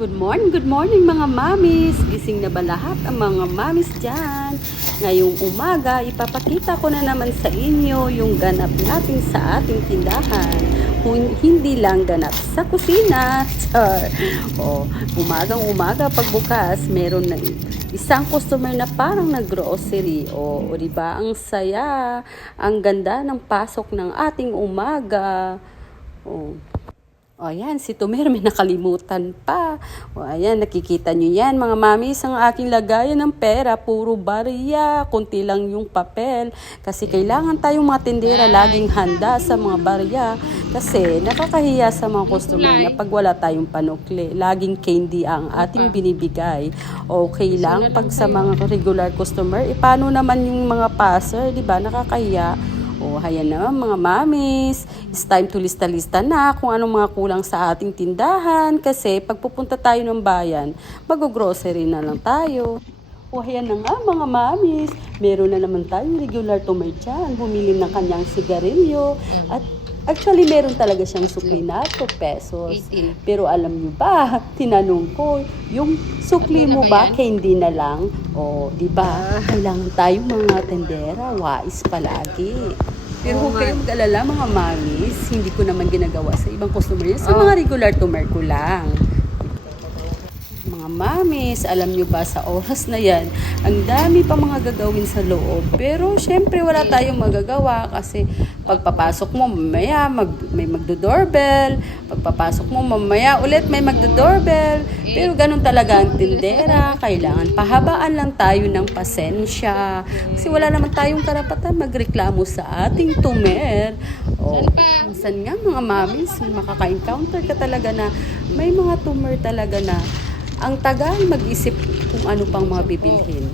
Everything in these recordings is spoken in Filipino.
Good morning mga mamis! Gising na ba lahat ang mga mamis dyan? Ngayong umaga, ipapakita ko na naman sa inyo yung ganap natin sa ating tindahan. Hindi lang ganap sa kusina. Umagang umaga pagbukas, meron na isang customer na parang nag-grocery. Diba? Ang saya, ang ganda ng pasok ng ating umaga. Ayan, si Tumer may nakalimutan pa. Ayan, nakikita nyo yan, mga mamis, ang aking lagayan ng pera, puro barya, kunti lang yung papel. Kasi kailangan tayong mga tindera laging handa sa mga barya. Kasi nakakahiya sa mga customer na pag wala tayong panukli, laging candy ang ating binibigay. Okay lang, pag sa mga regular customer, paano naman yung mga passer, di ba? Nakakahiya. Ayan na mga mamis, it's time to lista-lista na kung anong mga kulang sa ating tindahan kasi pag pupunta tayo ng bayan, mag-grocery na lang tayo. Ayan na nga mga mamis, meron na naman tayong regular Tumer dyan, bumili ng kanyang sigarilyo at actually meron talaga siyang sukli na 2 pesos. Pero alam niyo ba, tinanong ko, yung sukli mo ba candy na lang? Di ba? Kailangan tayong mga tendera, wais palagi. Pero huwag kayong mag-alala mga mamis, hindi ko naman ginagawa sa ibang customer yan. Sa mga regular Tumer ko lang. Mga mamis, alam nyo ba sa oras na yan, ang dami pa mga gagawin sa loob. Pero syempre wala tayong magagawa kasi pagpapasok mo mamaya may magdo-doorbell, pagpapasok mo mamaya ulit may magdo-doorbell. Pero ganun talaga ang tindera, kailangan pahabaan lang tayo ng pasensya. Kasi wala naman tayong karapatan magreklamo sa ating Tumer. Minsan nga mga mamis, makaka-encounter ka talaga na may mga Tumer talaga na ang tagal mag-isip kung ano pang mga bibilhin.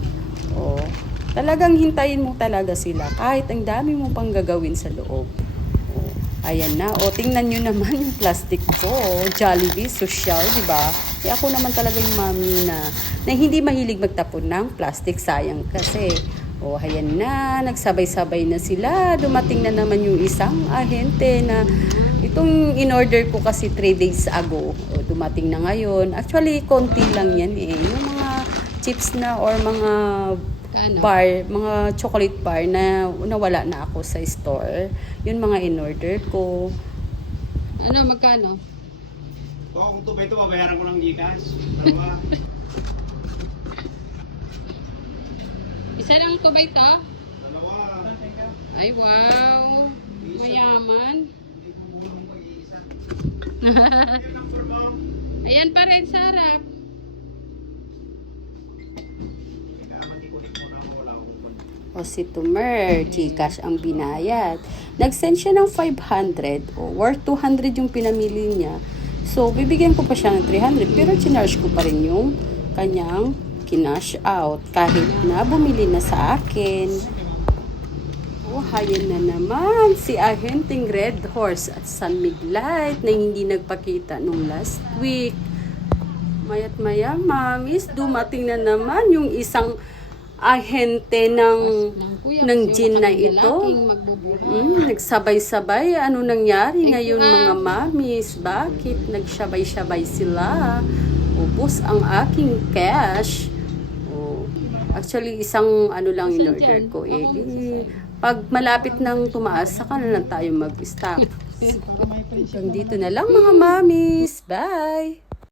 Talagang hintayin mo talaga sila kahit ang dami mo pang gagawin sa loob. Ayan na. Tingnan nyo naman yung plastic ko. Jollibee, social, di ba? Ako naman talaga yung mami na hindi mahilig magtapon ng plastic. Sayang kasi. Ayan na. Nagsabay-sabay na sila. Dumating na naman yung isang ahente na itong in-order ko kasi 3 days ago. Dumating na ngayon. Actually, konti lang yan eh. Yung mga chips na or mga bar, mga chocolate bar na nawala na ako sa store. Yun mga in-order ko. Ano, magkano? Kung ito ba ito, babayaran ko ng Gcash. Dalawa. Isa lang ko ba ito? Dalawa. Ay, wow. Mayaman. Ayan pa rin, sarap. Si Tumer, Gcash ang binayad. Nag-send siya ng 500 worth 200 yung pinamili niya. So, bibigyan ko pa siya ng 300 pero chinarge ko pa rin yung kanyang kinash out kahit na bumili na sa akin. Hayan na naman si Ahenteng Red Horse at San Miglite na hindi nagpakita nung last week. Mayat maya, mamis, dumating na naman yung isang ahente ng gin na ito. Nagsabay-sabay. Ano nangyari ngayon mga mamis? Bakit nagsabay-sabay sila? Ubus ang aking cash. Actually, isang ano lang in-order ko pag malapit nang tumaas, saka na lang tayo mag-stop. Hanggang dito na lang mga mamis. Bye!